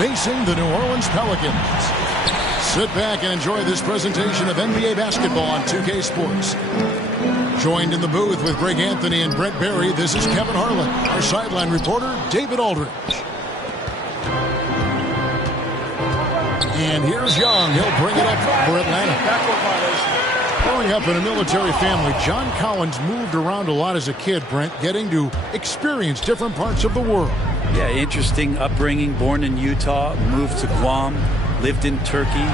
facing the New Orleans Pelicans. Sit back and enjoy this presentation of NBA basketball on 2K Sports. Joined in the booth with Greg Anthony and Brent Barry, this is Kevin Harlan. Our sideline reporter, David Aldridge. And here's Young. He'll bring it up for Atlanta. Growing up in a military family, John Collins moved around a lot as a kid, Brent, getting to experience different parts of the world. Yeah, interesting upbringing. Born in Utah, moved to Guam, lived in Turkey,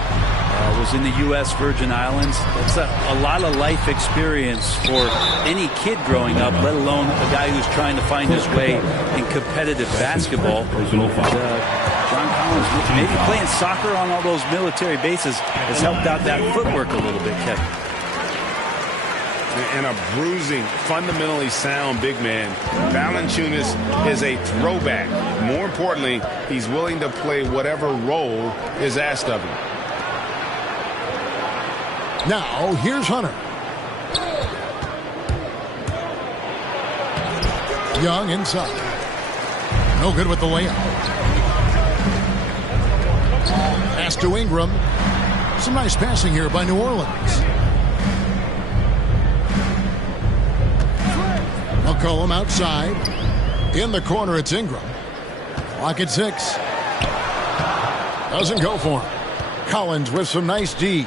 was in the U.S. Virgin Islands. That's a lot of life experience for any kid growing up, let alone a guy who's trying to find his way in competitive basketball. John Collins, maybe playing soccer on all those military bases has helped out that footwork a little bit, Kevin. And a bruising, fundamentally sound big man. Valanciunas is a throwback. More importantly, he's willing to play whatever role is asked of him. Now, here's Hunter. Young inside. No good with the layup. Pass to Ingram. Some nice passing here by New Orleans. McCollum outside. In the corner, it's Ingram. Clock at 6. Doesn't go for him. Collins with some nice D.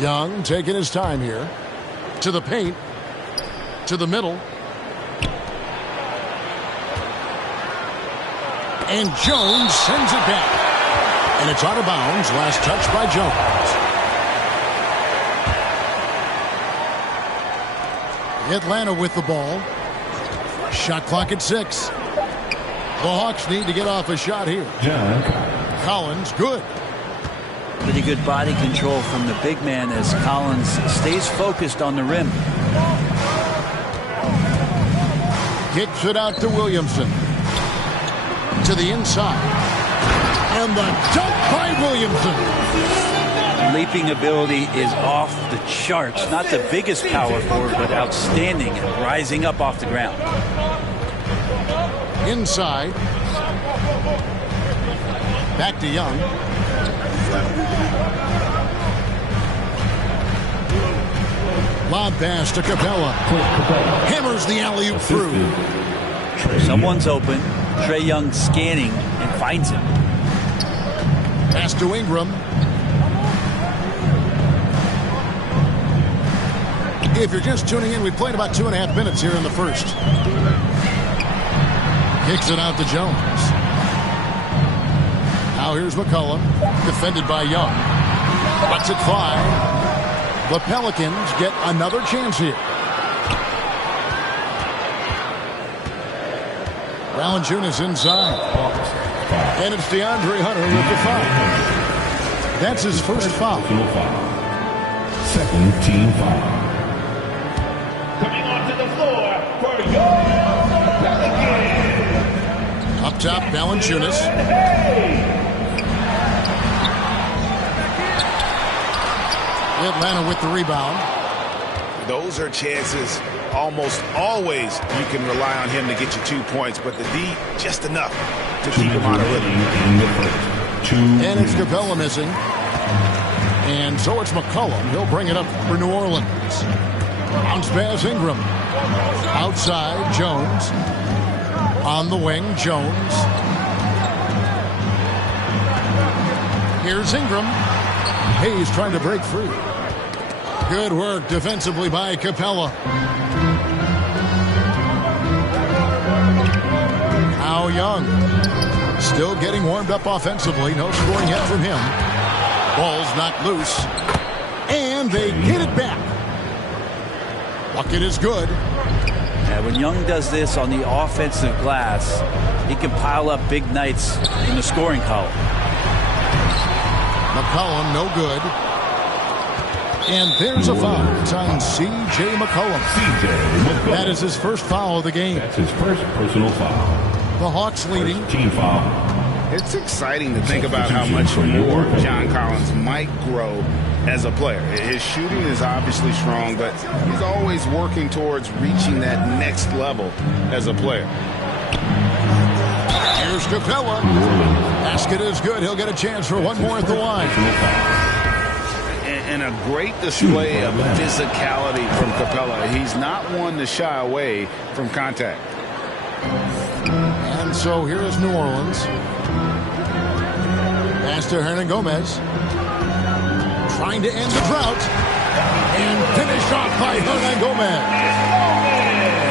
Young taking his time here. To the paint. To the middle. And Jones sends it back. And it's out of bounds. Last touch by Jones. Atlanta with the ball. Shot clock at 6. The Hawks need to get off a shot here. Collins, good. Pretty good body control from the big man as Collins stays focused on the rim. Kicks it out to Williamson. To the inside. And the dunk by Williamson. Leaping ability is off the charts. Not the biggest power forward, but outstanding and rising up off the ground. Inside. Back to Young. Lob pass to Capella. Hammers the alley-oop through. Someone's open. Trae Young scanning and finds him. Pass to Ingram. If you're just tuning in, we played about 2.5 minutes here in the first. Kicks it out to Jones. Now here's McCollum, defended by Young. Lets it fly. The Pelicans get another chance here. Valanciunas inside. And it's DeAndre Hunter with the foul. That's his first foul. Second team foul. Coming onto the floor for your Pelicans. Up top, Valanciunas. Atlanta with the rebound. Those are chances almost always you can rely on him to get you 2 points, but the D just enough to keep him out of rhythm. And it's Capella missing. And so it's McCollum. He'll bring it up for New Orleans. Bounce pass Ingram. Outside, Jones. On the wing, Jones. Here's Ingram. Hayes trying to break free. Good work defensively by Capella. Now Young. Still getting warmed up offensively. No scoring yet from him. Ball's knocked loose. And they get it back. Bucket is good. Yeah, when Young does this on the offensive glass, he can pile up big nights in the scoring column. McCollum, no good. And there's a foul. It's on C.J. McCollum. That is his first foul of the game. That's his first personal foul. The Hawks leading. First team foul. It's exciting to think about how much more John Collins might grow as a player. His shooting is obviously strong, but he's always working towards reaching that next level as a player. Here's Capella. Basket is good. He'll get a chance for one more at the line. And a great display of physicality from Capella. He's not one to shy away from contact. And so here is New Orleans. Pass to Hernan Gomez. Trying to end the drought. And finished off by Hernan Gomez.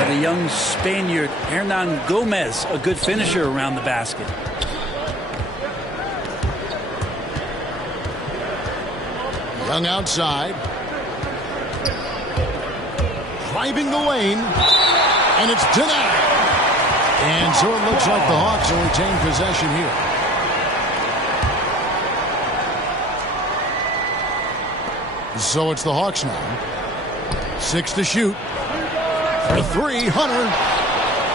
The young Spaniard, Hernan Gomez, a good finisher around the basket. Young outside. Driving the lane. And it's denied. And so it looks like the Hawks will retain possession here. So it's the Hawks now. 6 to shoot. For 3, Hunter.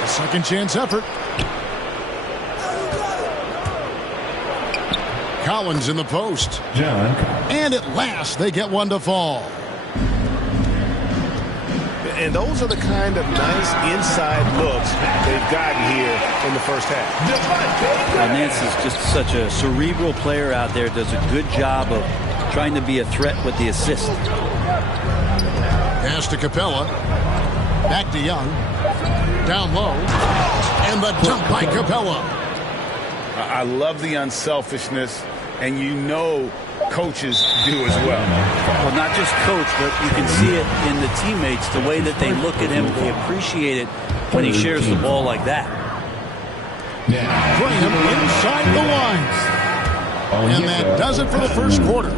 A second chance effort. Collins in the post. John. And at last they get one to fall. And those are the kind of nice inside looks they've gotten here in the first half. Nance is just such a cerebral player out there. Does a good job of trying to be a threat with the assist. Pass to Capella. Back to Young. Down low. And the dump by Capella. I love the unselfishness, and you know coaches do as well. Well, not just coach, but you can see it in the teammates, the way that they look at him. They appreciate it when he shares the ball like that. Graham inside the lines. And that does it for the first quarter.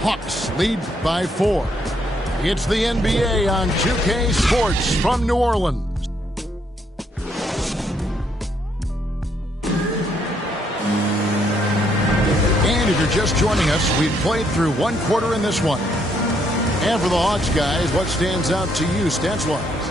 Hawks lead by 4. It's the NBA on 2K Sports from New Orleans. And if you're just joining us, we've played through one quarter in this one. And for the Hawks guys, what stands out to you stats-wise?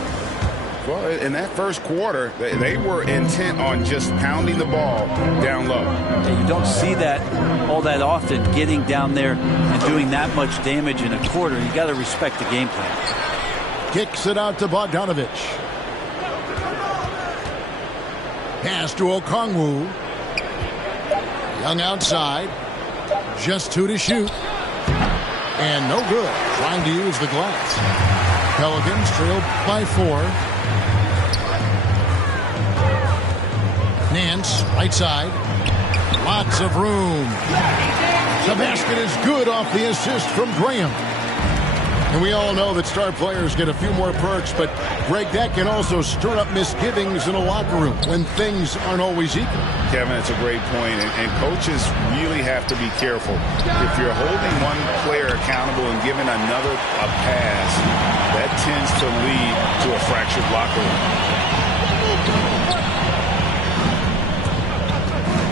Well, in that first quarter, they were intent on just pounding the ball down low. And you don't see that all that often, getting down there and doing that much damage in a quarter. You got to respect the game plan. Kicks it out to Bogdanovich. Pass to Okongwu. Young outside. Just 2 to shoot. And no good. Trying to use the glass. Pelicans trailed by 4. Nance, right side. Lots of room. The basket is good off the assist from Graham. And we all know that star players get a few more perks, but Greg, that can also stir up misgivings in a locker room when things aren't always equal. Kevin, it's a great point, and coaches really have to be careful. If you're holding one player accountable and giving another a pass, that tends to lead to a fractured locker room.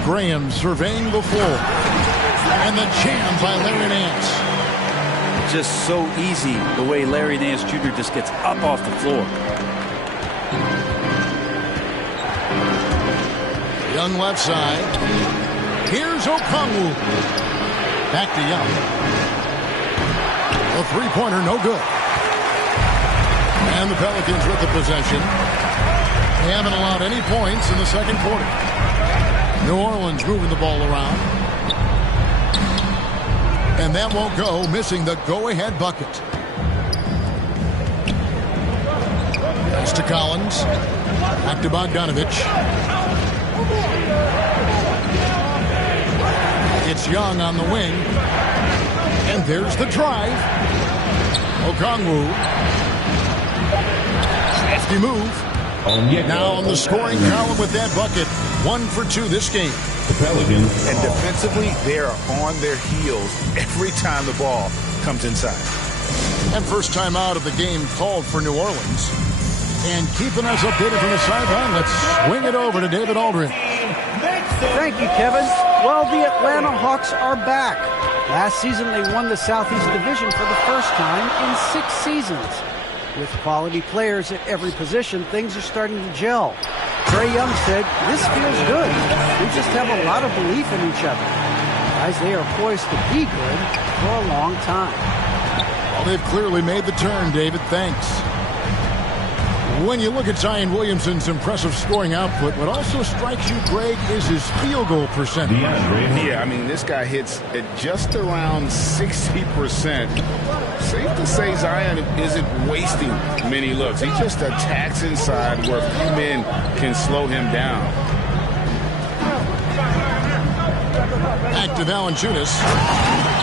Graham surveying the floor. And the jam by Larry Nance. Just so easy the way Larry Nance Jr. just gets up off the floor. Young left side. Here's Okongwu. Back to Young. A three-pointer, no good. And the Pelicans with the possession. They haven't allowed any points in the second quarter. New Orleans moving the ball around. And that won't go, missing the go-ahead bucket. Pass to Collins. Back to Bogdanovich. It's Young on the wing. And there's the drive. Okongwu. Hefty move. Now on the scoring column with that bucket. 1 for 2 this game. The Pelicans. And defensively, they are on their heels every time the ball comes inside. And first time out of the game called for New Orleans. And keeping us updated from the sideline, let's swing it over to David Aldridge. Thank you, Kevin. Well, the Atlanta Hawks are back. Last season, they won the Southeast Division for the first time in 6 seasons. With quality players at every position, things are starting to gel. Trae Young said, "This feels good. We just have a lot of belief in each other." Guys, they are poised to be good for a long time. Well, they've clearly made the turn, David. Thanks. When you look at Zion Williamson's impressive scoring output, what also strikes you, Greg, is his field goal percentage. Yeah, I mean, this guy hits at just around 60%. Safe to say Zion isn't wasting many looks. He just attacks inside where few men can slow him down. Back to Valanciunas.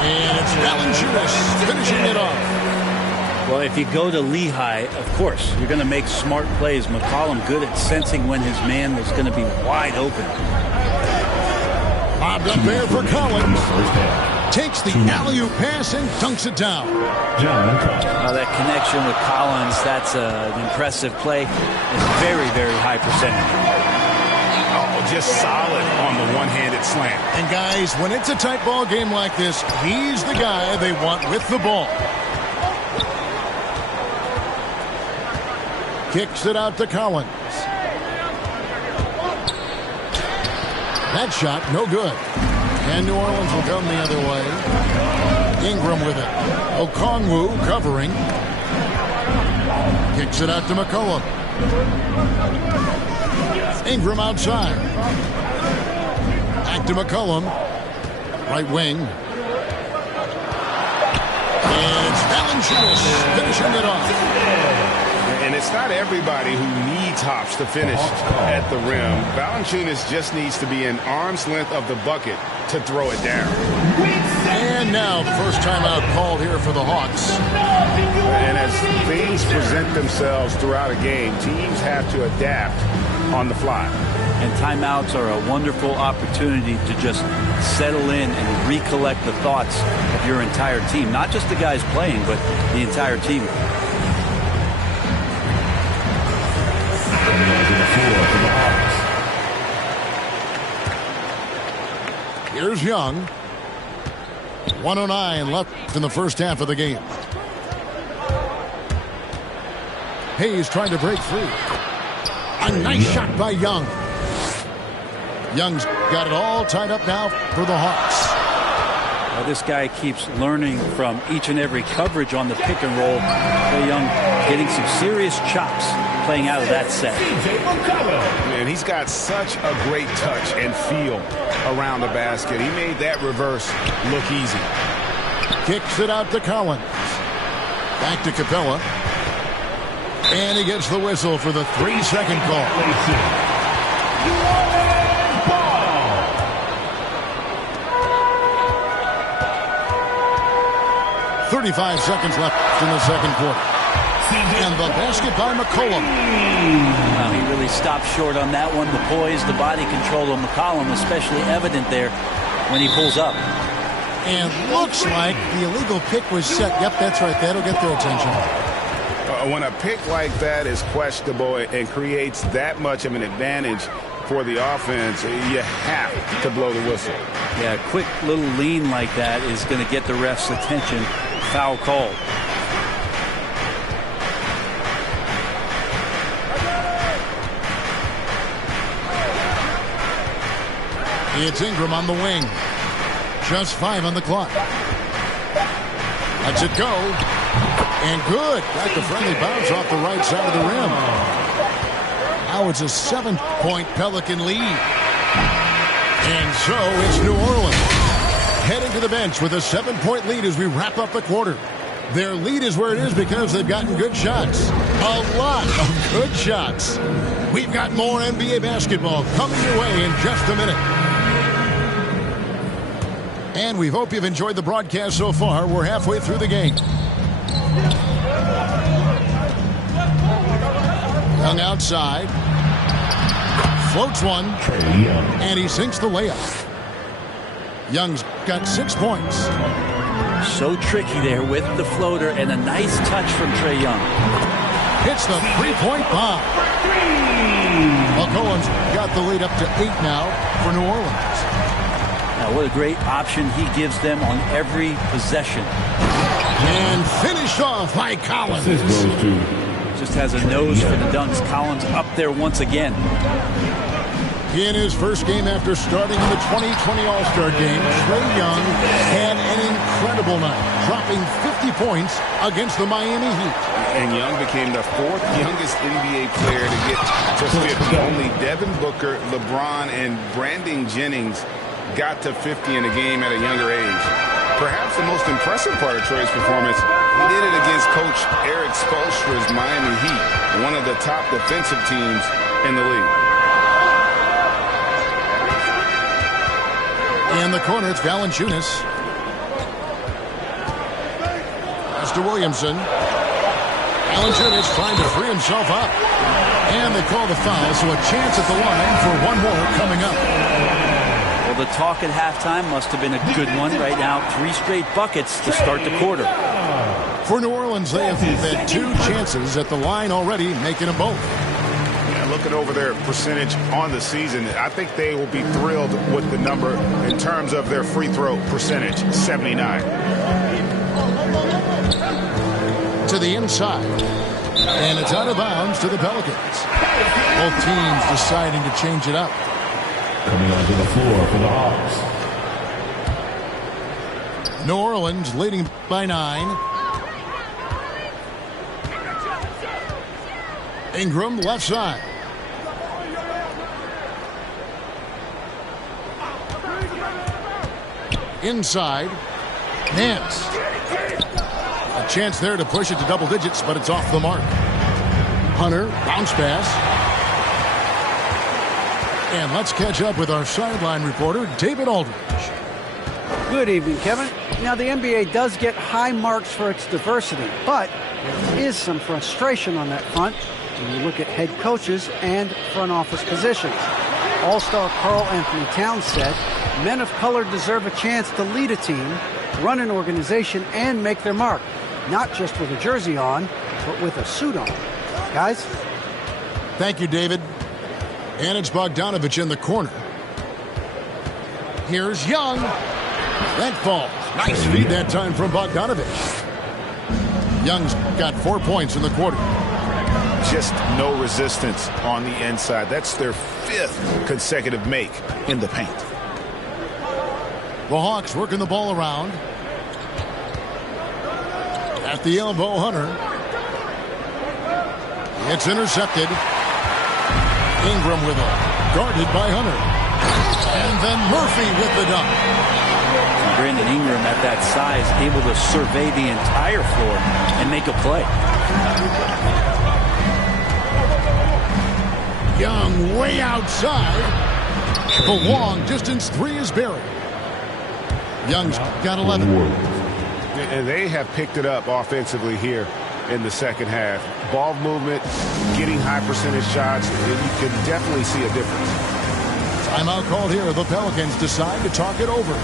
And it's Valanciunas finishing it off. Well, if you go to Lehigh, of course, you're going to make smart plays. McCollum good at sensing when his man was going to be wide open. Bobbed up there for Collins. Takes the alley-oop pass and dunks it down. That connection with Collins, that's an impressive play. It's very, very high percentage. Oh, just solid on the one-handed slant. And guys, when it's a tight ball game like this, he's the guy they want with the ball. Kicks it out to Collins. That shot, no good. And New Orleans will come the other way. Ingram with it. Okongwu covering. Kicks it out to McCollum. Ingram outside. Back to McCollum. Right wing. And it's Valanciunas finishing it off. And it's not everybody who needs hops to finish at the rim. Valanciunas just needs to be an arm's length of the bucket to throw it down. And now the first timeout called here for the Hawks. And as things present themselves throughout a game, teams have to adapt on the fly. And timeouts are a wonderful opportunity to just settle in and recollect the thoughts of your entire team. Not just the guys playing, but the entire team. Here's Young. 1:09 left in the first half of the game. Hayes trying to break free. A nice shot by Young. Young's got it all tied up now for the Hawks. Well, this guy keeps learning from each and every coverage on the pick and roll. Trae Young getting some serious chops playing out of that set. Man, he's got such a great touch and feel around the basket. He made that reverse look easy. Kicks it out to Collins. Back to Capella. And he gets the whistle for the 3-second call. 35 seconds left in the second quarter. And the basket by McCollum. Well, he really stopped short on that one. The poise, the body control of McCollum, especially evident there when he pulls up. And looks like the illegal pick was set. Yep, that's right. That'll get their attention. When a pick like that is questionable and creates that much of an advantage for the offense, you have to blow the whistle. Yeah, a quick little lean like that is going to get the ref's attention. Foul call. It's Ingram on the wing. Just 5 on the clock. Lets it go. And good. Got the friendly bounce off the right side of the rim. Now it's a 7-point Pelican lead. And so it's New Orleans heading to the bench with a 7-point lead as we wrap up the quarter. Their lead is where it is because they've gotten good shots. A lot of good shots. We've got more NBA basketball coming your way in just a minute. And we hope you've enjoyed the broadcast so far. We're halfway through the game. Young outside. Floats one. And he sinks the layup. Young's got 6 points. So tricky there with the floater and a nice touch from Trae Young. Hits the 3-point bomb. McCollum's got the lead up to 8 now for New Orleans. Now what a great option he gives them on every possession. And finished off by Collins. Just has a nose for the dunks. Collins up there once again. In his first game after starting in the 2020 All-Star Game, Trae Young had an incredible night, dropping 50 points against the Miami Heat. And Young became the fourth youngest NBA player to get to 50. Only Devin Booker, LeBron, and Brandon Jennings got to 50 in a game at a younger age. Perhaps the most impressive part of Trae's performance, he did it against Coach Eric Spoelstra's Miami Heat, one of the top defensive teams in the league. In the corner, it's Valanciunas. Pass to Williamson. Valanciunas trying to free himself up. And they call the foul, so a chance at the line for one more coming up. Well, the talk at halftime must have been a good one. Right now, 3 straight buckets to start the quarter. For New Orleans, they have had 2 chances at the line already, making them both. Looking over their percentage on the season, I think they will be thrilled with the number in terms of their free throw percentage, 79. To the inside. And it's out of bounds to the Pelicans. Both teams deciding to change it up. Coming onto the floor for the Hawks. New Orleans leading by 9. Ingram left side. Inside. Nance. A chance there to push it to double digits, but it's off the mark. Hunter, bounce pass. And let's catch up with our sideline reporter, David Aldridge. Good evening, Kevin. Now, the NBA does get high marks for its diversity, but there is some frustration on that front when you look at head coaches and front office positions. All-star Karl Anthony Towns said, men of color deserve a chance to lead a team, run an organization, and make their mark. Not just with a jersey on, but with a suit on. Guys? Thank you, David. And it's Bogdanovich in the corner. Here's Young. That falls. Nice feed that time from Bogdanovich. Young's got 4 points in the quarter. Just no resistance on the inside. That's their 5th consecutive make in the paint. The Hawks working the ball around. At the elbow, Hunter. It's intercepted. Ingram with it. Guarded by Hunter. And then Murphy with the dunk. Brandon Ingram at that size, able to survey the entire floor and make a play. Young way outside. The long distance 3 is buried. Young's got 11. And they have picked it up offensively here in the second half. Ball movement, getting high percentage shots. You can definitely see a difference. Timeout called here. The Pelicans decide to talk it over.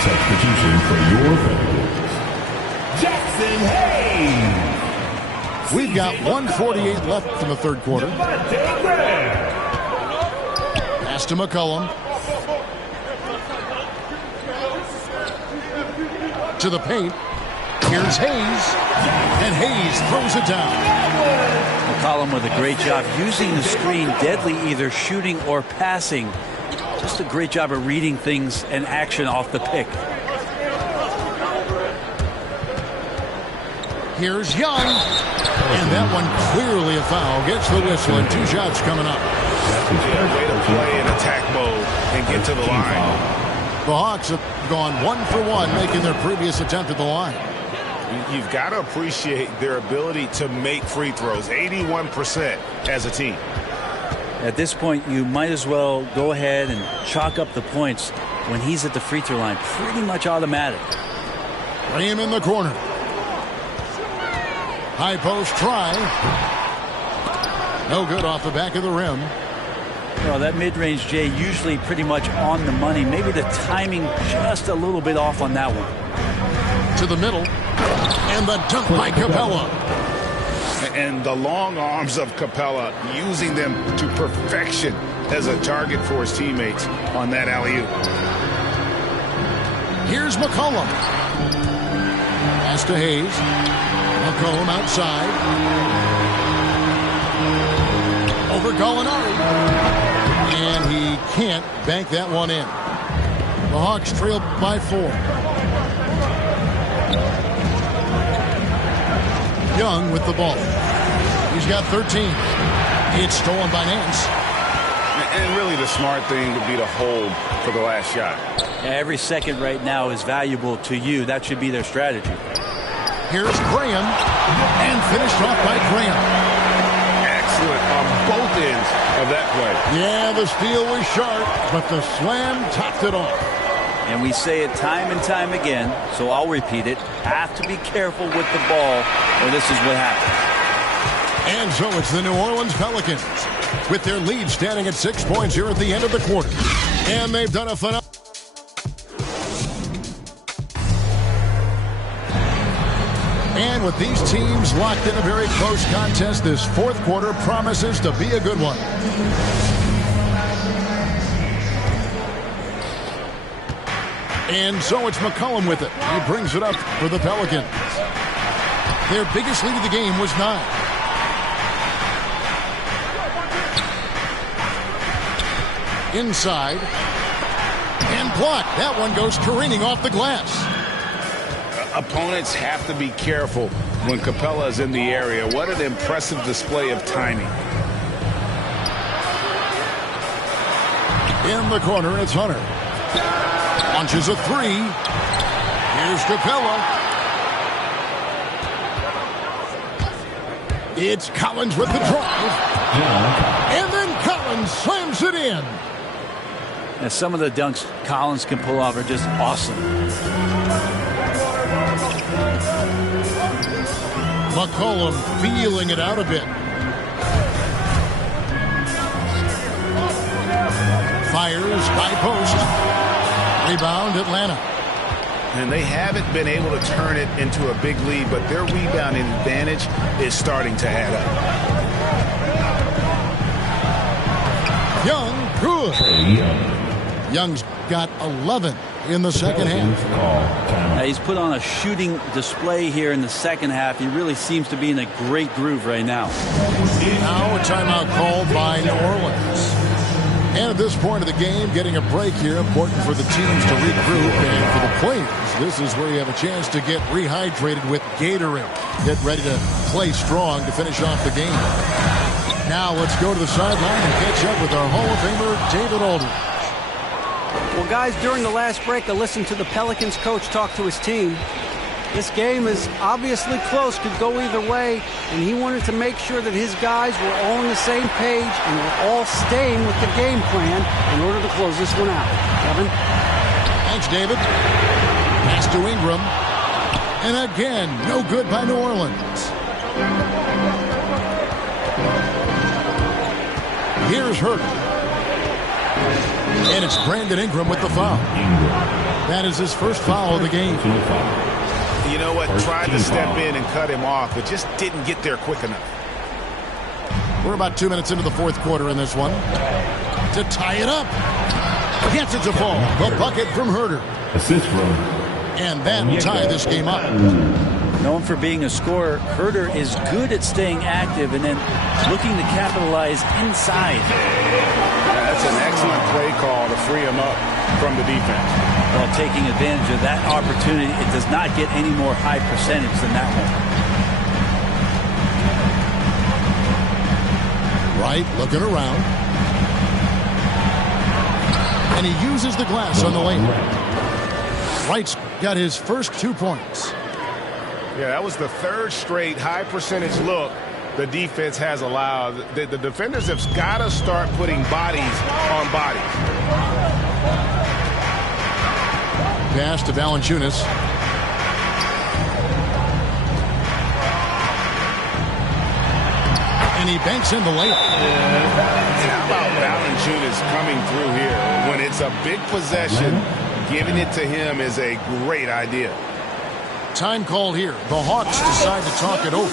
Substitution for your Pelicans. Jackson Hayes. We've got 1:48 left in the third quarter. Pass to McCollum. To the paint. Here's Hayes. And Hayes throws it down. McCollum with a great job using the screen, deadly either shooting or passing. Just a great job of reading things and action off the pick. Here's Young. And that one clearly a foul. Gets the whistle and 2 shots coming up. Yeah, way to play in attack mode and get to the line. The Hawks have gone 1 for 1, making their previous attempt at the line. You've got to appreciate their ability to make free throws. 81% as a team. At this point, you might as well go ahead and chalk up the points when he's at the free throw line. Pretty much automatic. Graham in the corner. High post try. No good off the back of the rim. Well, that mid-range, Jay, usually pretty much on the money. Maybe the timing just a little bit off on that one. To the middle. And the dunk by Capella. And the long arms of Capella, using them to perfection as a target for his teammates on that alley-oop. Here's McCollum. Pass to Hayes. McCollum outside. Over Gallinari. And he can't bank that one in. The Hawks trail by 4. Young with the ball. He's got 13. It's stolen by Nance. And really the smart thing would be to hold for the last shot. Yeah, every second right now is valuable to you. That should be their strategy. Here's Graham. And finished off by Graham. Excellent on both ends of that play. Yeah, the steal was sharp, but the slam topped it off. And we say it time and time again, so I'll repeat it. Have to be careful with the ball, or this is what happens. And so it's the New Orleans Pelicans with their lead standing at 6 points here at the end of the quarter. And they've done a phenomenal. And with these teams locked in a very close contest, this fourth quarter promises to be a good one. And so it's McCollum with it. He brings it up for the Pelicans. Their biggest lead of the game was 9. Inside. And blocked. That one goes careening off the glass. Opponents have to be careful when Capella is in the area. What an impressive display of timing. In the corner, it's Hunter. Launches a 3. Here's Capella. It's Collins with the drive. And then Collins slams it in. And some of the dunks Collins can pull off are just awesome. McCollum feeling it out a bit. Fires high post. Rebound Atlanta. And they haven't been able to turn it into a big lead, but their rebounding advantage is starting to add up. Young, good. Young's got 11 in the second half. He's put on a shooting display here in the second half. He really seems to be in a great groove right now. Now a timeout called by New Orleans. And at this point of the game, getting a break here, important for the teams to regroup. And for the players, this is where you have a chance to get rehydrated with Gatorade. Get ready to play strong to finish off the game. Now let's go to the sideline and catch up with our Hall of Famer, David Aldridge. Well, guys, during the last break, I listened to the Pelicans coach talk to his team. This game is obviously close, could go either way, and he wanted to make sure that his guys were all on the same page and were all staying with the game plan in order to close this one out. Kevin? Thanks, David. Pass to Ingram. And again, no good by New Orleans. Here's Hurt. And it's Brandon Ingram with the foul. That is his first foul of the game. You know what? Tried to step in and cut him off, but just didn't get there quick enough. We're about 2 minutes into the fourth quarter in this one. To tie it up. Gets it to fall. The bucket from Herter. Assist from. And that will tie this game up. Known for being a scorer, Herter is good at staying active and then looking to capitalize inside. That's an excellent play call to free him up from the defense. Well, taking advantage of that opportunity, it does not get any more high percentage than that one. Wright looking around. And he uses the glass on the lane. Wright's got his first 2 points. Yeah, that was the third straight high percentage look the defense has allowed. The defenders have got to start putting bodies on bodies. Pass to Valanciunas. And he banks in the layup. How about Valanciunas coming through here? When it's a big possession, giving it to him is a great idea. Time called here. The Hawks decide to talk it over.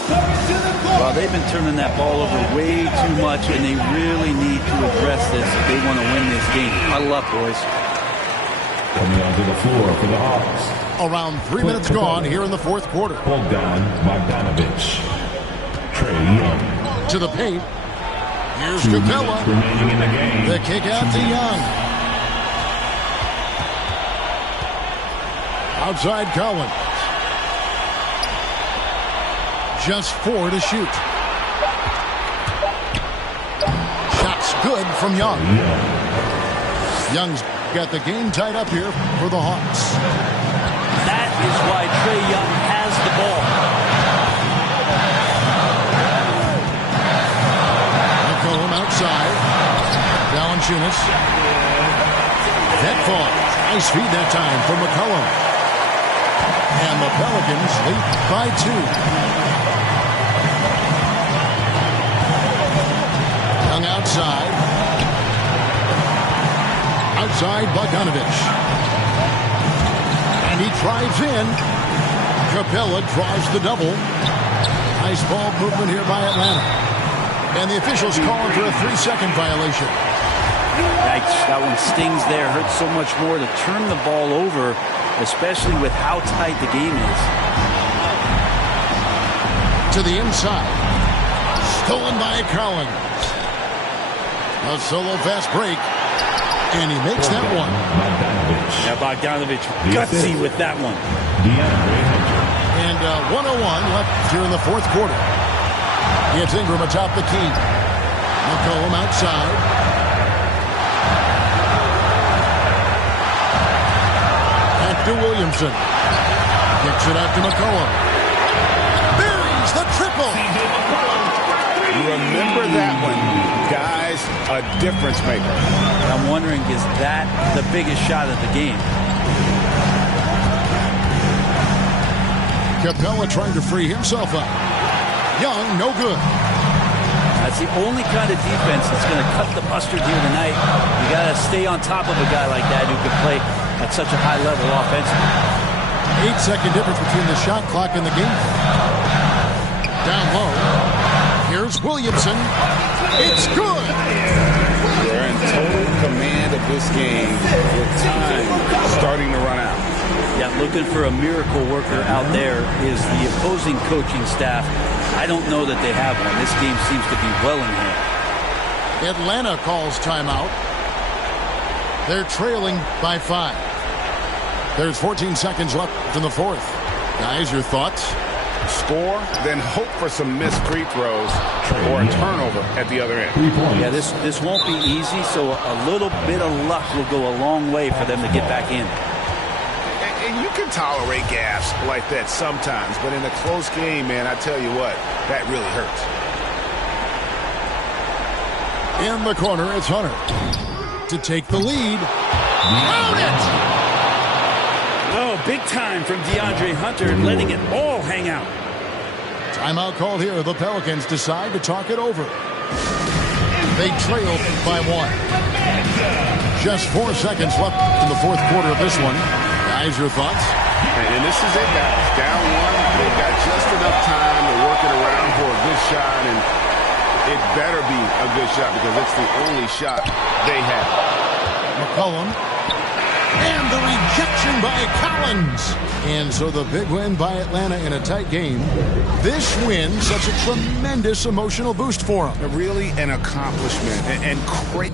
Well, they've been turning that ball over way too much, and they really need to address this if they want to win this game. Huddle up, boys. Coming onto the floor for the Hawks. Around 3 minutes gone here in the fourth quarter. Bogdanovich. Trae Young. To the paint. Here's 2 Capella. minutes remaining in the game. The kick out to Young. Outside Collins. Just 4 to shoot. Shots good from Young. Young's got the game tied up here for the Hawks. That is why Trae Young has the ball. McCollum outside. Valanciunas. That fall. Nice feed that time for McCollum. And the Pelicans lead by 2. Young outside. Outside Bogdanovich. And he drives in. Capella draws the double. Nice ball movement here by Atlanta. And the officials calling for a 3-second violation. Yikes, that one stings there. Hurts so much more to turn the ball over, especially with how tight the game is. To the inside. Stolen by Collins. A solo fast break. And he makes that one. Yeah, Bogdanovich gutsy with that one. And 1:01 left here in the fourth quarter. It's Ingram atop the key. McCollum outside. Back to Williamson. Kicks it out to McCollum. Buries the triple. Remember that one, guys, a difference maker. I'm wondering, is that the biggest shot of the game? Capella trying to free himself up. Young, no good. That's the only kind of defense that's going to cut the mustard here tonight. You got to stay on top of a guy like that who can play at such a high level offensively. 8-second difference between the shot clock and the game. Down low. Here's Williamson. It's good. They're in total command of this game with time starting to run out. Yeah, looking for a miracle worker out there is the opposing coaching staff. I don't know that they have one. This game seems to be well in hand. Atlanta calls timeout. They're trailing by 5. There's 14 seconds left in the fourth. Guys, your thoughts? Score, then hope for some missed free throws or a turnover at the other end. Yeah, this won't be easy, so a little bit of luck will go a long way for them to get back in. And you can tolerate gaffes like that sometimes, but in a close game, man, I tell you what, that really hurts. In the corner, it's Hunter to take the lead. Count it! Oh, big time from DeAndre Hunter, letting it all hang out. Timeout called here. The Pelicans decide to talk it over. They trail by 1. Just 4 seconds left in the fourth quarter of this one. Guys, your thoughts? And this is it, guys. Down 1. They've got just enough time to work it around for a good shot, and it better be a good shot because it's the only shot they have. McCollum. And the rejection by Collins. And so the big win by Atlanta in a tight game. This win, such a tremendous emotional boost for them. Really an accomplishment and great.